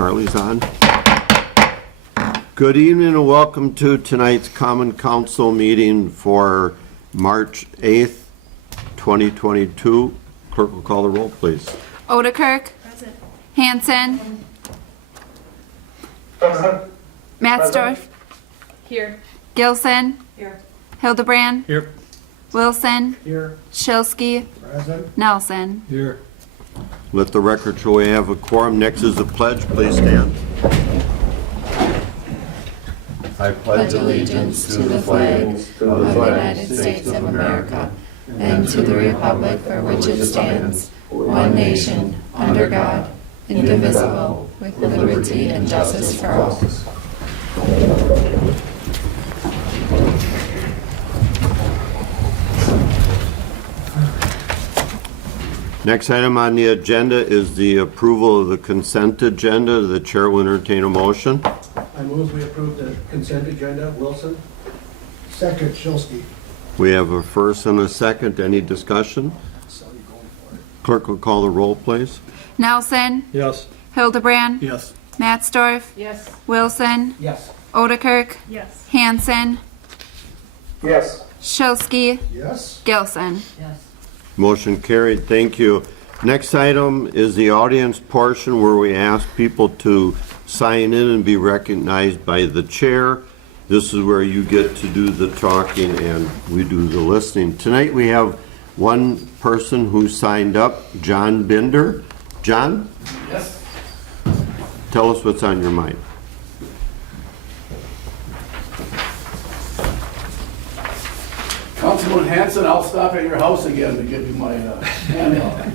Charlie's on. Good evening and welcome to tonight's Common Council meeting for March 8th, 2022. Clerk will call the roll, please. Odekirk. Present. Hanson. Present. Mattsdorf. Here. Gilson. Here. Hildebrand. Here. Wilson. Here. Shilsky. Present. Nelson. Here. Let the record show we have a quorum. Next is the pledge. Please stand. I pledge allegiance to the flag of the United States of America and to the republic for which it stands, one nation, under God, indivisible, with liberty and justice for all. Next item on the agenda is the approval of the consent agenda. The chair will entertain a motion. I move we approve the consent agenda. Wilson? Second, Shilsky. We have a first and a second. Any discussion? Clerk will call the roll, please. Nelson. Yes. Hildebrand. Yes. Mattsdorf. Yes. Wilson. Yes. Odekirk. Yes. Hanson. Yes. Shilsky. Yes. Gilson. Yes. Motion carried. Thank you. Next item is the audience portion where we ask people to sign in and be recognized by the chair. This is where you get to do the talking and we do the listening. Tonight we have one person who signed up, John Binder. John? Yes. Tell us what's on your mind. Councilman Hanson, I'll stop at your house again to give you my handout. I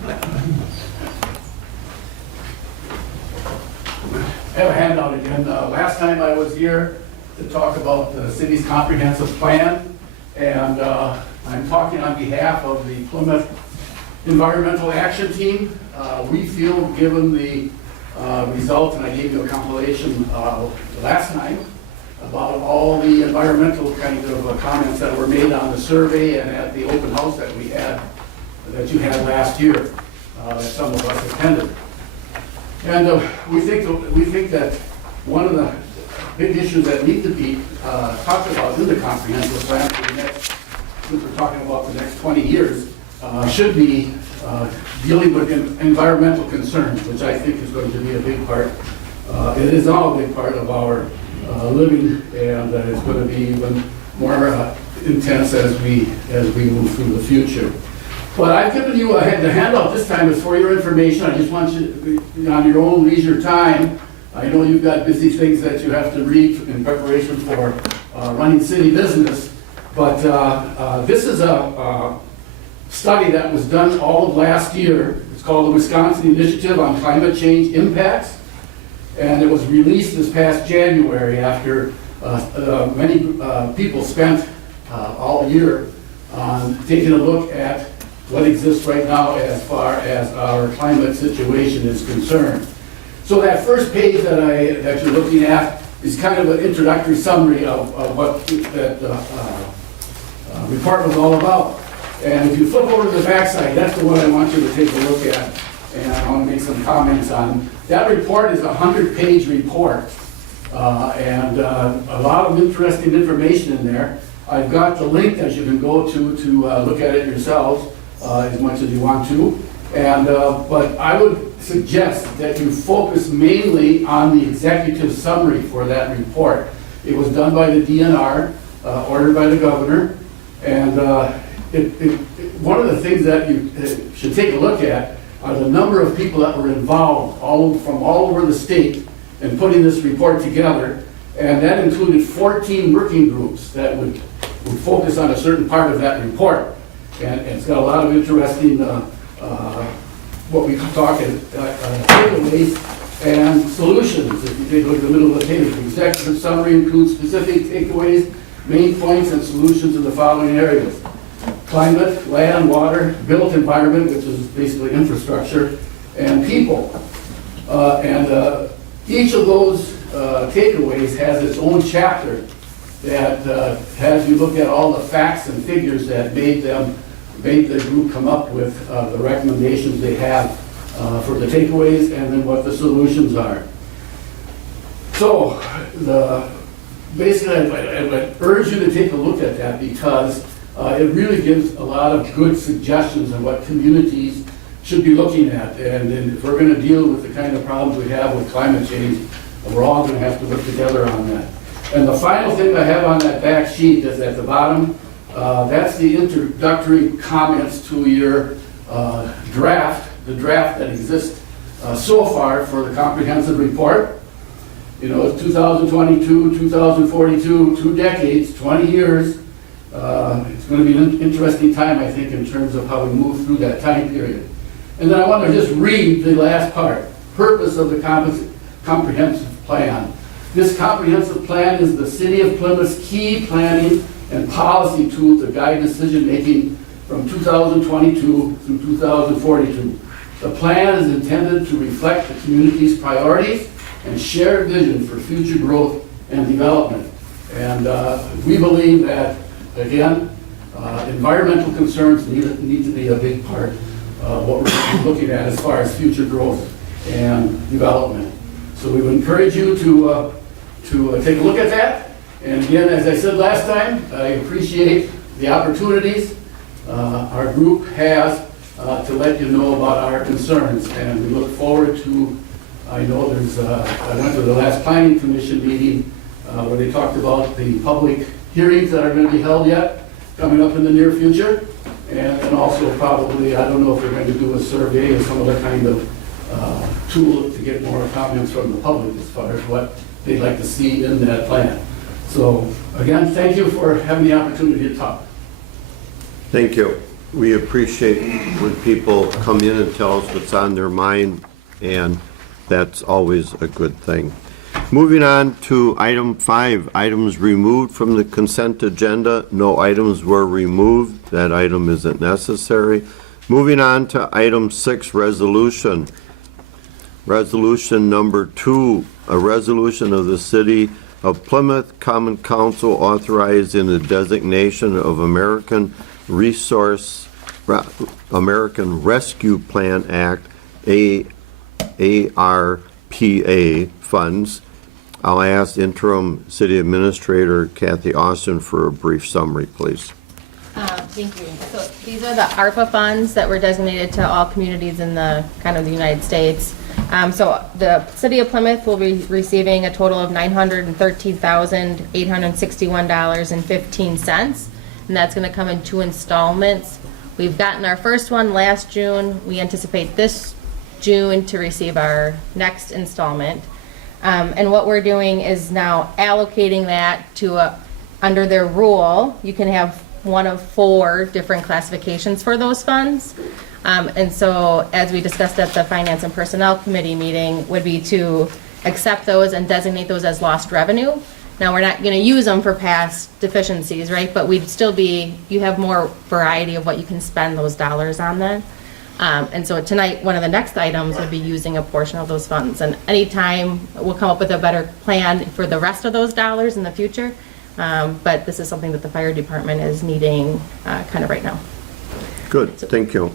have a handout again. Last time I was here to talk about the city's comprehensive plan, and I'm talking on behalf of the Plymouth Environmental Action Team. We feel, given the results, and I gave you a compilation last time, about all the environmental kind of comments that were made on the survey and at the open house that we had, that you had last year, that some of us attended. And we think that one of the big issues that need to be talked about in the comprehensive plan for the next, since we're talking about the next 20 years, should be dealing with environmental concerns, which I think is going to be a big part. It is all a big part of our living, and it's going to be even more intense as we move through the future. But I've given you the handout this time is for your information. I just want you, on your own leisure time, I know you've got busy things that you have to read in preparation for running city business, but this is a study that was done all of last year. It's called the Wisconsin Initiative on Climate Change Impacts. And it was released this past January after many people spent all year on taking a look at what exists right now as far as our climate situation is concerned. So that first page that you're looking at is kind of an introductory summary of what that report was all about. And if you flip over to the backside, that's the one I want you to take a look at, and I want to make some comments on. That report is a 100-page report, and a lot of interesting information in there. I've got the link that you can go to look at it yourselves as much as you want to. And but I would suggest that you focus mainly on the executive summary for that report. It was done by the DNR, ordered by the governor, and one of the things that you should take a look at are the number of people that were involved from all over the state in putting this report together, and that included 14 working groups that would focus on a certain part of that report. And it's got a lot of interesting, what we talk as takeaways and solutions. If you take a look at the middle of the page, the executive summary includes specific takeaways, main points, and solutions in the following areas: climate, land, water, built environment, which is basically infrastructure, and people. And each of those takeaways has its own chapter that has you look at all the facts and figures that made the group come up with the recommendations they have for the takeaways and then what the solutions are. So, basically, I would urge you to take a look at that because it really gives a lot of good suggestions on what communities should be looking at. And if we're going to deal with the kind of problems we have with climate change, we're all going to have to work together on that. And the final thing I have on that back sheet is at the bottom, that's the introductory comments to your draft, the draft that exists so far for the comprehensive report. You know, it's 2022, 2042, 2 decades, 20 years. It's going to be an interesting time, I think, in terms of how we move through that time period. And then I want to just read the last part, purpose of the comprehensive plan. This comprehensive plan is the City of Plymouth's key planning and policy tool to guide decision-making from 2022 through 2042. The plan is intended to reflect the community's priorities and shared vision for future growth and development. And we believe that, again, environmental concerns need to be a big part of what we're looking at as far as future growth and development. So we would encourage you to take a look at that. And again, as I said last time, I appreciate the opportunities our group has to let you know about our concerns. And we look forward to, I know I went to the last Planning Commission meeting where they talked about the public hearings that are going to be held yet, coming up in the near future. And also probably, I don't know if they're going to do a survey or some other kind of tool to get more comments from the public as far as what they'd like to see in that plan. So again, thank you for having the opportunity to talk. Thank you. We appreciate when people come in and tell us what's on their mind, and that's always a good thing. Moving on to item 5, items removed from the consent agenda. No items were removed. That item isn't necessary. Moving on to item 6, resolution. Resolution number 2, a resolution of the City of Plymouth Common Council authorizing the designation of American Rescue Plan Act, ARPA funds. I'll ask Interim City Administrator Kathy Austin for a brief summary, please. Thank you. So these are the ARPA funds that were designated to all communities in the United States. So the City of Plymouth will be receiving a total of $913,861.15, and that's going to come in 2 installments. We've gotten our first one last June. We anticipate this June to receive our next installment. And what we're doing is now allocating that to under their rule, you can have one of 4 different classifications for those funds. And so, as we discussed at the Finance and Personnel Committee meeting, would be to accept those and designate those as lost revenue. Now, we're not going to use them for past deficiencies, right? But we'd still be, you have more variety of what you can spend those dollars on then. And so tonight, one of the next items would be using a portion of those funds. And anytime we'll come up with a better plan for the rest of those dollars in the future. But this is something that the fire department is needing kind of right now. Good, thank you.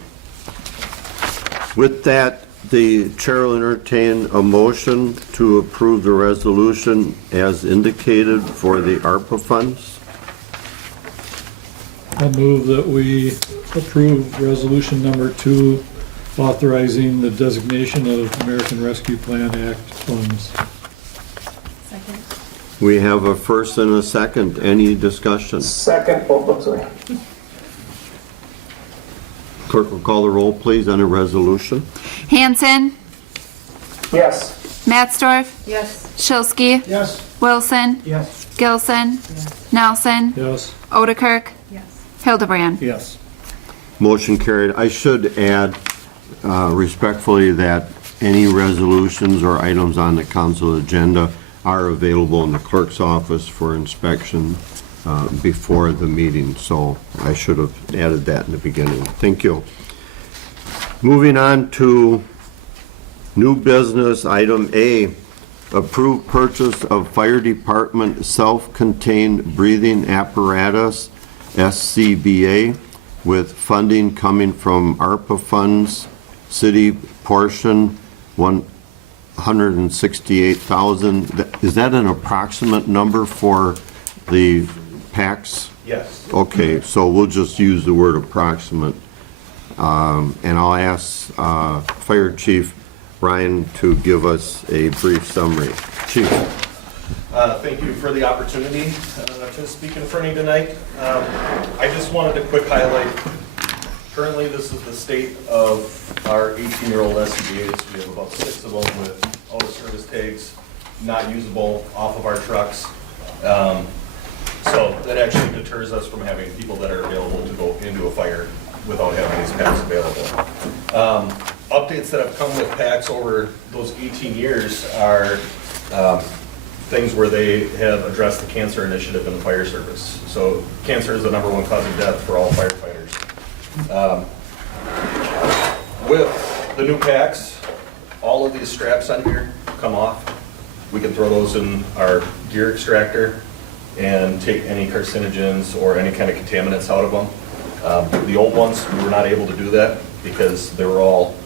With that, the chair will entertain a motion to approve the resolution as indicated for the ARPA funds. I'll move that we approve resolution number 2, authorizing the designation of American Rescue Plan Act funds. Second. We have a first and a second. Any discussion? Second, sorry. Clerk will call the roll, please, on a resolution. Hanson, Yes. Mattsdorf, Yes. Shilsky, Yes. Wilson, Yes. Gilson, Nelson, Yes. Odekirk, Yes. Hildebrand. Yes. Motion carried. I should add respectfully that any resolutions or items on the council agenda are available in the clerk's office for inspection before the meeting, so I should have added that in the beginning. Thank you. Moving on to new business, item A, approved purchase of fire department self-contained breathing apparatus, SCBA, with funding coming from ARPA funds, city portion 168,000. Is that an approximate number for the packs? Yes. Okay, so we'll just use the word approximate. And I'll ask Fire Chief Ryan to give us a brief summary. Chief. Thank you for the opportunity to speak in front of you tonight. I just wanted to quick highlight, currently this is the state of our 18-year-old SCBA's. We have about 6 of them with auto service tags, not usable off of our trucks. So that actually deters us from having people that are available to go into a fire without having these packs available. Updates that have come with packs over those 18 years are things where they have addressed the cancer initiative in the fire service. So cancer is the #1 cause of death for all firefighters. With the new packs, all of these straps on here come off. We can throw those in our gear extractor and take any carcinogens or any kind of contaminants out of them. The old ones, we were not able to do that because they were all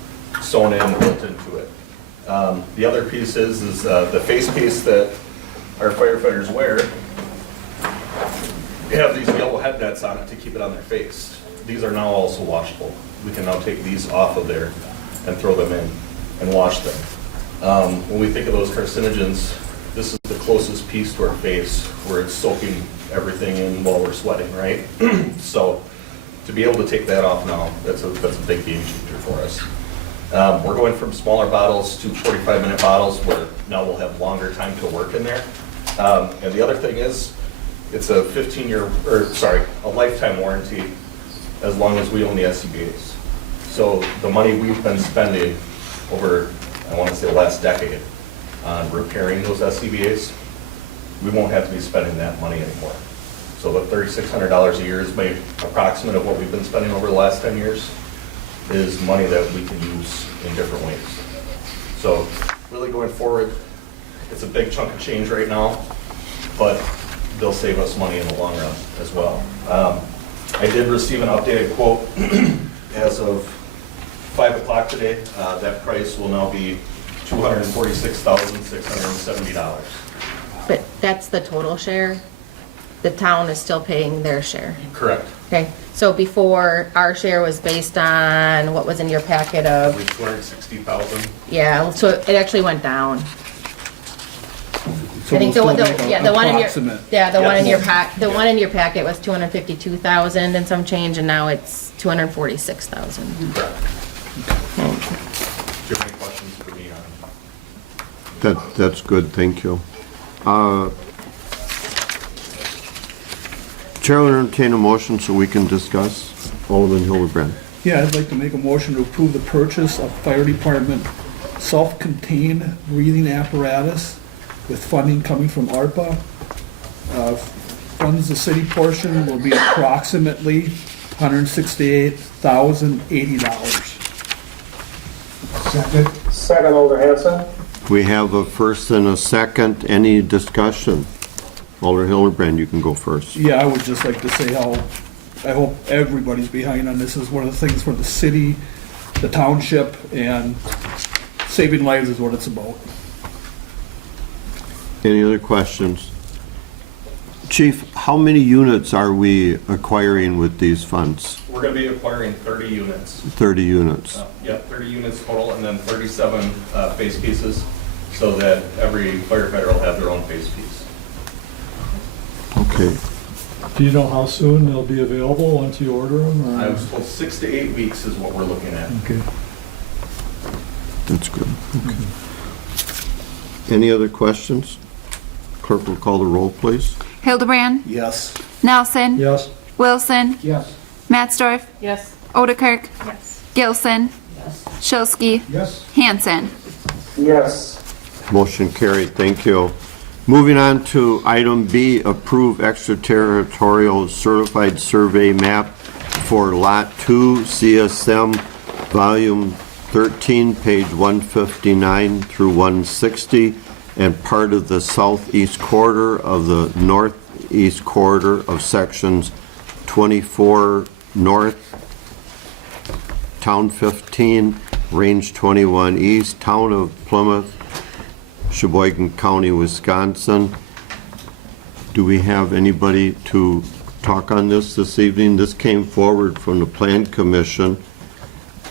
sewn in and built into it. The other piece is the face piece that our firefighters wear. They have these yellow head nets on it to keep it on their face. These are now also washable. We can now take these off of there and throw them in and wash them. When we think of those carcinogens, this is the closest piece to our face where it's soaking everything in while we're sweating, right? So to be able to take that off now, that's a big game changer for us. We're going from smaller bottles to 45-minute bottles where now we'll have longer time to work in there. And the other thing is, it's a a lifetime warranty as long as we own the SCBA's. So the money we've been spending over, I want to say, the last decade on repairing those SCBA's, we won't have to be spending that money anymore. So the $3,600 a year is maybe approximate of what we've been spending over the last 10 years is money that we can use in different ways. So really going forward, it's a big chunk of change right now, but they'll save us money in the long run as well. I did receive an updated quote as of 5 o'clock today. That price will now be $246,670. But that's the total share? The town is still paying their share? Correct. Okay, so before, our share was based on what was in your packet I of, believe 260,000. yeah, so it actually went down. So I think we'll the still make yeah, a the one in your, approximate. yeah, the one in your Yes. the one in your packet was 252,000 and some change, and now it's 246,000. Correct. Do you have any questions for me on? That's good, thank you. Chair will entertain a motion so we can discuss. Alderman Hildebrand. Yeah, I'd like to make a motion to approve the purchase of fire department self-contained breathing apparatus with funding coming from ARPA. Funds the city portion will be approximately $168,080. Second. Second, Alder Hanson. We have a first and a second. Any discussion? Alder Hildebrand, you can go first. Yeah, I would just like to say how I hope everybody's behind on this. Is one of the things for the city, the township, and saving lives is what it's about. Any other questions? Chief, how many units are we acquiring with these funds? We're going to be acquiring 30 units. 30 units. Yep, 30 units total, and then 37 face pieces, so that every firefighter will have their own face piece. Okay. Do you know how soon they'll be available once you order them? Or? I was told 6 to 8 weeks is what we're looking at. Okay. That's good. Okay. Any other questions? Clerk will call the roll, please. Hildebrand, Yes. Nelson, Yes. Wilson, Yes. Mattsdorf, Yes. Odekirk, Yes. Gilson, Shilsky, Yes. Hanson. Yes. Motion carried, thank you. Moving on to item B, approve extraterritorial certified survey map for Lot 2, CSM, Volume 13, page 159 through 160, and part of the southeast quarter of the northeast quarter of sections 24 North, Town 15, Range 21 East, Town of Plymouth, Sheboygan County, Wisconsin. Do we have anybody to talk on this evening? This came forward from the Plan Commission,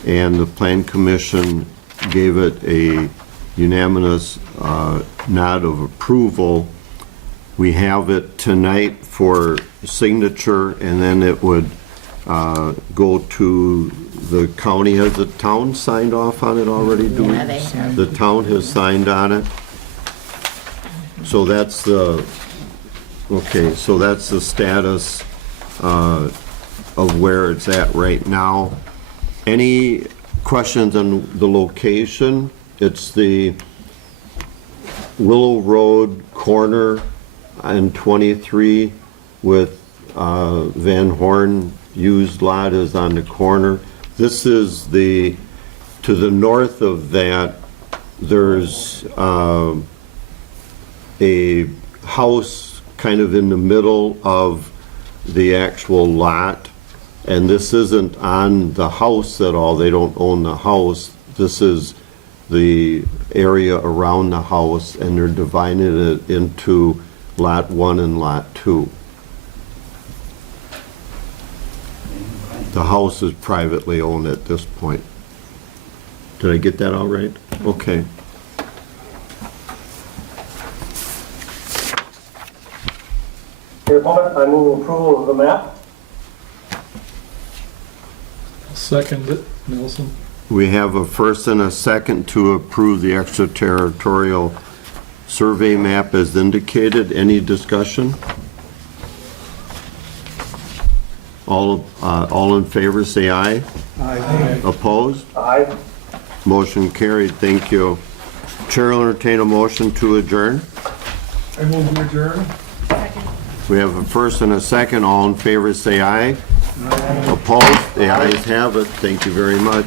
and the Plan Commission gave it a unanimous nod of approval. We have it tonight for signature, and then it would go to the county. Has the town signed off on it already? Yeah, they have. The town has signed on it? So that's the, okay, so that's the status of where it's at right now. Any questions on the location? It's the Willow Road corner on 23 with Van Horn used lot is on the corner. This is to the north of that, there's a house kind of in the middle of the actual lot, and this isn't on the house at all. They don't own the house. This is the area around the house, and they're dividing it into Lot 1 and Lot 2. The house is privately owned at this point. Did I get that all right? Okay. Your opponent, I move approval of the map. Second it, Nelson. We have a first and a second to approve the extraterritorial survey map as indicated. Any discussion? All in favor, say aye. Aye. Opposed? Aye. Motion carried. Thank you. Chair will entertain a motion to adjourn. I move to adjourn. We have a first and a second. All in favor, say aye. Opposed? The ayes have it. Thank you very much.